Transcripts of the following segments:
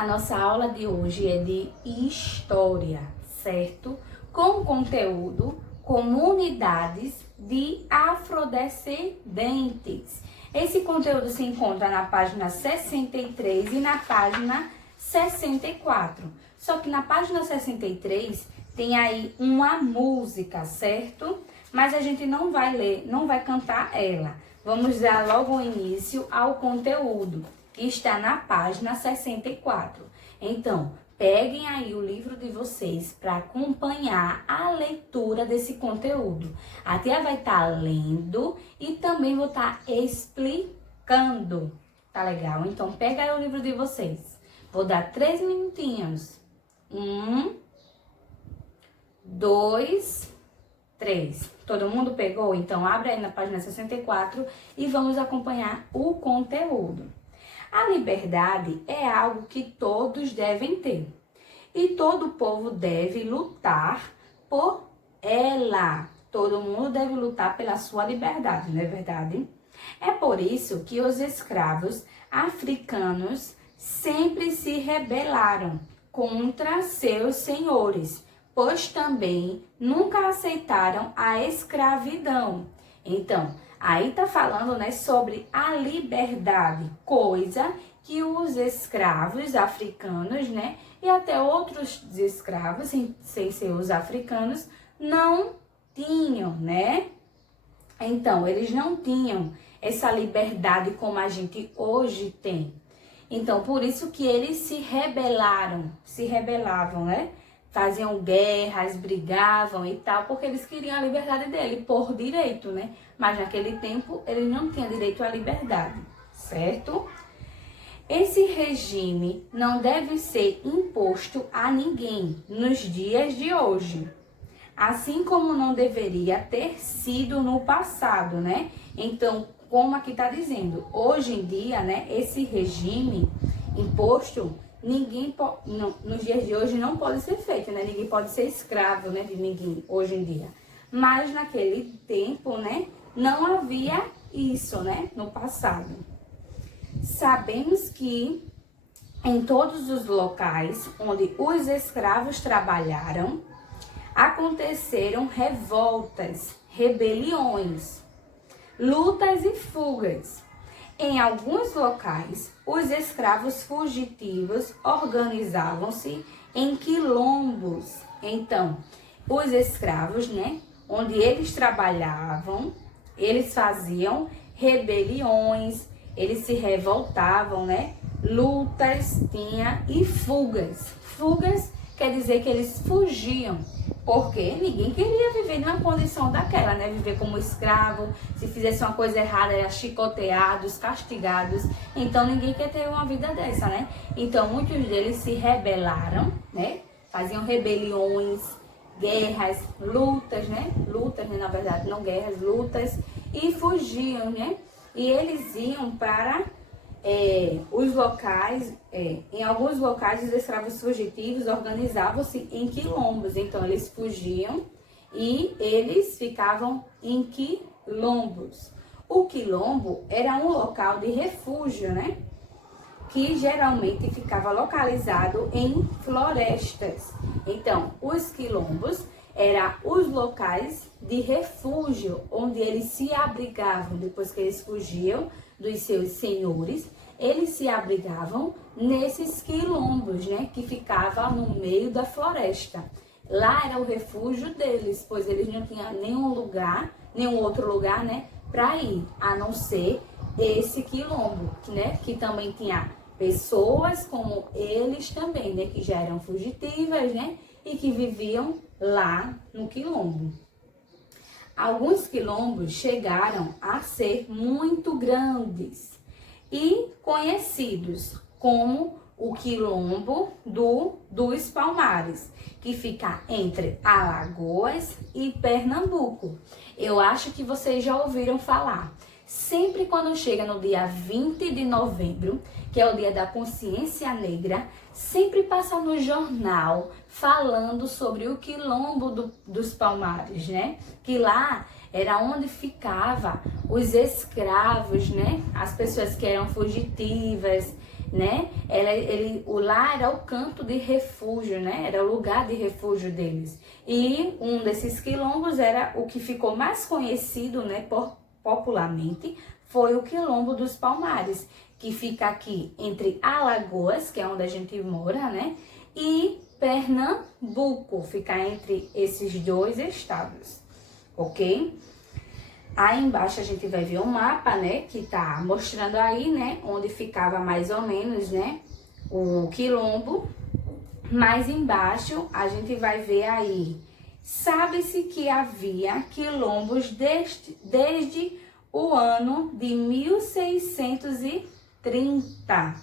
A nossa aula de hoje é de História, certo? Com conteúdo Comunidades de Afrodescendentes. Esse conteúdo se encontra na página 63 e na página 64. Só que na página 63 tem aí uma música, certo? Mas a gente não vai ler, não vai cantar ela. Vamos dar logo o início ao conteúdo, que está na página 64. Então, peguem aí o livro de vocês para acompanhar a leitura desse conteúdo. A tia vai estar lendo e também vou estar explicando. Tá legal? Então, pega aí o livro de vocês. Vou dar 3 minutinhos. 1, 2, 3. Todo mundo pegou? Então, abre aí na página 64 e vamos acompanhar o conteúdo. A liberdade é algo que todos devem ter. E todo povo deve lutar por ela. Todo mundo deve lutar pela sua liberdade, não é verdade? É por isso que os escravos africanos sempre se rebelaram contra seus senhores, pois também nunca aceitaram a escravidão. Então, aí tá falando, né, sobre a liberdade, coisa que os escravos africanos, né, e até outros escravos, sem ser os africanos, não tinham, né? Então, eles não tinham essa liberdade como a gente hoje tem. Então, por isso que eles se rebelavam, né? Faziam guerras, brigavam e tal, porque eles queriam a liberdade dele, por direito, né? Mas naquele tempo, eles não tinham direito à liberdade, certo? Esse regime não deve ser imposto a ninguém nos dias de hoje, assim como não deveria ter sido no passado, né? Então, como aqui está dizendo, hoje em dia, né, esse regime imposto, nos dias de hoje não pode ser feito, né? Ninguém pode ser escravo, né, de ninguém hoje em dia. Mas naquele tempo, né, não havia isso, né, no passado. Sabemos que em todos os locais onde os escravos trabalharam, aconteceram revoltas, rebeliões, lutas e fugas. Em alguns locais, os escravos fugitivos organizavam-se em quilombos. Então, os escravos, né, onde eles trabalhavam, eles faziam rebeliões, eles se revoltavam, né? Lutas tinha e fugas. Fugas quer dizer que eles fugiam, porque ninguém queria viver numa condição daquela, né? Viver como escravo, se fizesse uma coisa errada, era chicoteados, castigados. Então, ninguém quer ter uma vida dessa, né? Então, muitos deles se rebelaram, né? Faziam rebeliões, guerras, lutas, né? Lutas, né? Na verdade, não guerras, lutas. E fugiam, né? E eles iam para os locais, em alguns locais os escravos fugitivos organizavam-se em quilombos, então eles fugiam e eles ficavam em quilombos. O quilombo era um local de refúgio, né? Que geralmente ficava localizado em florestas. Então, os quilombos eram os locais de refúgio, onde eles se abrigavam depois que eles fugiam dos seus senhores, eles se abrigavam nesses quilombos, né, que ficavam no meio da floresta. Lá era o refúgio deles, pois eles não tinham nenhum outro lugar, né, para ir, a não ser esse quilombo, né, que também tinha pessoas como eles também, né, que já eram fugitivas, né, e que viviam lá no quilombo. Alguns quilombos chegaram a ser muito grandes e conhecidos como o quilombo dos Palmares, que fica entre Alagoas e Pernambuco. Eu acho que vocês já ouviram falar. Sempre quando chega no dia 20 de novembro, que é o dia da consciência negra, sempre passa no jornal falando sobre o quilombo dos Palmares, né? Que lá era onde ficava os escravos, né? As pessoas que eram fugitivas, né? O lar era o canto de refúgio, né? Era o lugar de refúgio deles. E um desses quilombos era o que ficou mais conhecido, né, popularmente, foi o Quilombo dos Palmares, que fica aqui entre Alagoas, que é onde a gente mora, né? E Pernambuco, fica entre esses dois estados, ok? Aí embaixo a gente vai ver um mapa, né, que tá mostrando aí, né, onde ficava mais ou menos, né, o quilombo. Mais embaixo a gente vai ver aí, sabe-se que havia quilombos desde o ano de 1630.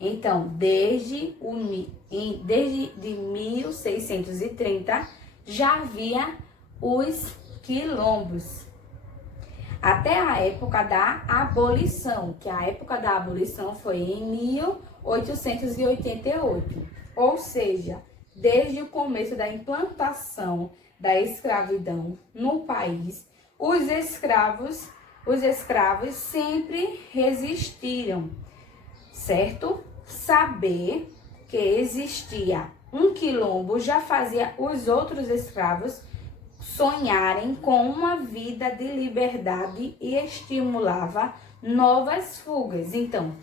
Então, desde 1630 já havia os quilombos. Até a época da abolição, que a época da abolição foi em 1888. Ou seja, desde o começo da implantação da escravidão no país, os escravos sempre resistiram, certo? Saber que existia um quilombo já fazia os outros escravos sonharem com uma vida de liberdade e estimulava novas fugas. Então,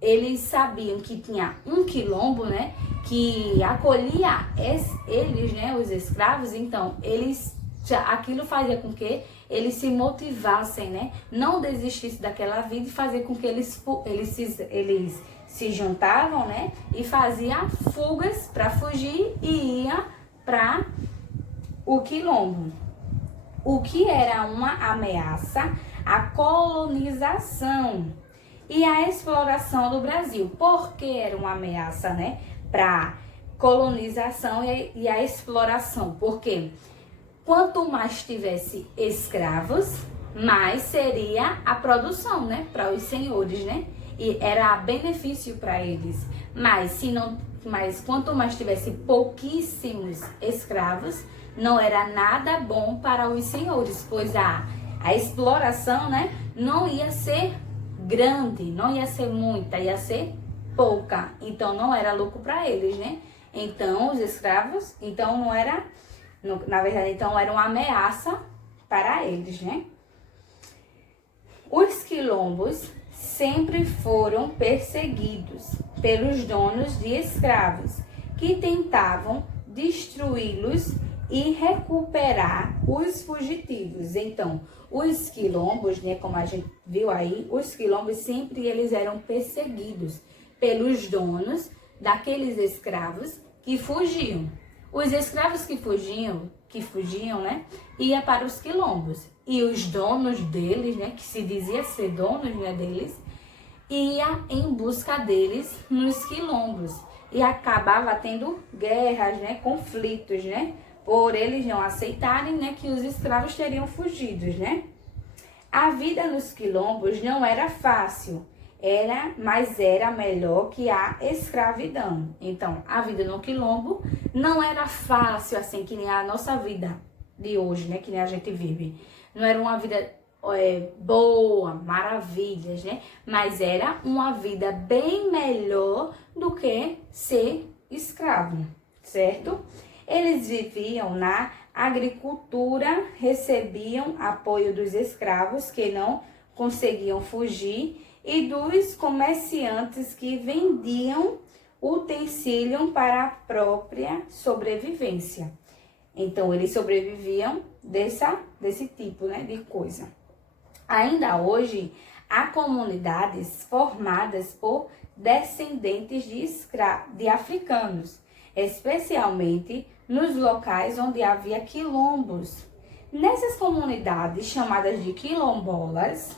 eles sabiam que tinha um quilombo, né, que acolhia eles, né, os escravos. Então, aquilo fazia com que eles se motivassem, né, não desistissem daquela vida e fazia com que eles se juntavam, né, e faziam fugas para fugir e ia para o quilombo. O que era uma ameaça à colonização e à exploração do Brasil. Por que era uma ameaça, né, para colonização e a exploração? Porque quanto mais tivesse escravos, mais seria a produção, né, para os senhores, né? E era benefício para eles. Mas quanto mais tivesse pouquíssimos escravos, não era nada bom para os senhores, pois a exploração, né, não ia ser grande, não ia ser muita, ia ser pouca. Então não era lucro para eles, né? Então os escravos, então não era, na verdade, então era uma ameaça para eles, né? Os quilombos sempre foram perseguidos pelos donos de escravos, que tentavam destruí-los e recuperar os fugitivos. Então, os quilombos, né, como a gente viu aí, os quilombos sempre eles eram perseguidos pelos donos daqueles escravos que fugiam. Os escravos que fugiam, né, ia para os quilombos. E os donos deles, né, que se dizia ser donos, né, deles, ia em busca deles nos quilombos. E acabava tendo guerras, né, conflitos, né, por eles não aceitarem, né, que os escravos teriam fugido, né? A vida nos quilombos não era fácil, mas era melhor que a escravidão. Então, a vida no quilombo não era fácil, assim, que nem a nossa vida de hoje, né, que nem a gente vive. Não era uma vida boa, maravilhas, né? Mas era uma vida bem melhor do que ser escravo, certo? Eles viviam na agricultura, recebiam apoio dos escravos que não conseguiam fugir e dos comerciantes que vendiam utensílios para a própria sobrevivência. Então, eles sobreviviam desse tipo, né, de coisa. Ainda hoje, há comunidades formadas por descendentes de africanos, especialmente nos locais onde havia quilombos. Nessas comunidades, chamadas de quilombolas,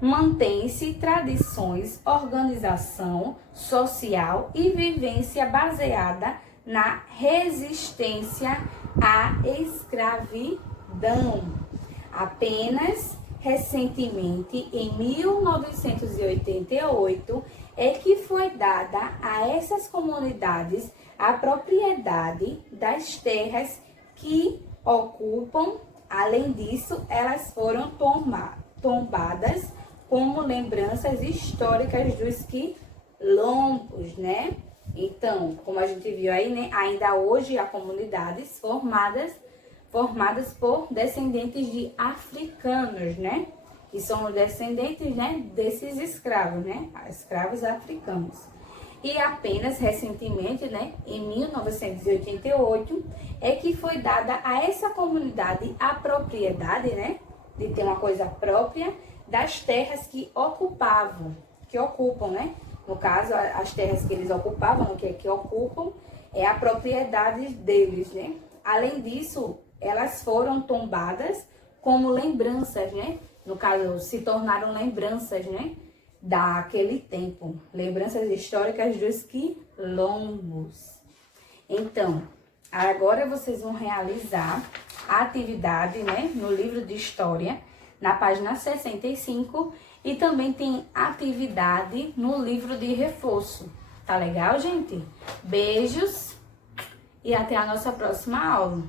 mantém-se tradições, organização social e vivência baseada na resistência à escravidão. Apenas recentemente, em 1988, é que foi dada a essas comunidades a propriedade das terras que ocupam. Além disso, elas foram tombadas como lembranças históricas dos quilombos, né? Então, como a gente viu aí, né, ainda hoje há comunidades formadas por descendentes de africanos, né? Que são os descendentes, né, desses escravos, né? Escravos africanos. E apenas recentemente, né, em 1988, é que foi dada a essa comunidade a propriedade, né, de ter uma coisa própria das terras que ocupam, né? No caso, as terras que eles ocupavam, que ocupam, é a propriedade deles, né? Além disso, elas foram tombadas como lembranças, né? No caso, se tornaram lembranças, né? Daquele tempo. Lembranças históricas dos quilombos. Então, agora vocês vão realizar a atividade, né? No livro de história, na página 65. E também tem atividade no livro de reforço. Tá legal, gente? Beijos e até a nossa próxima aula.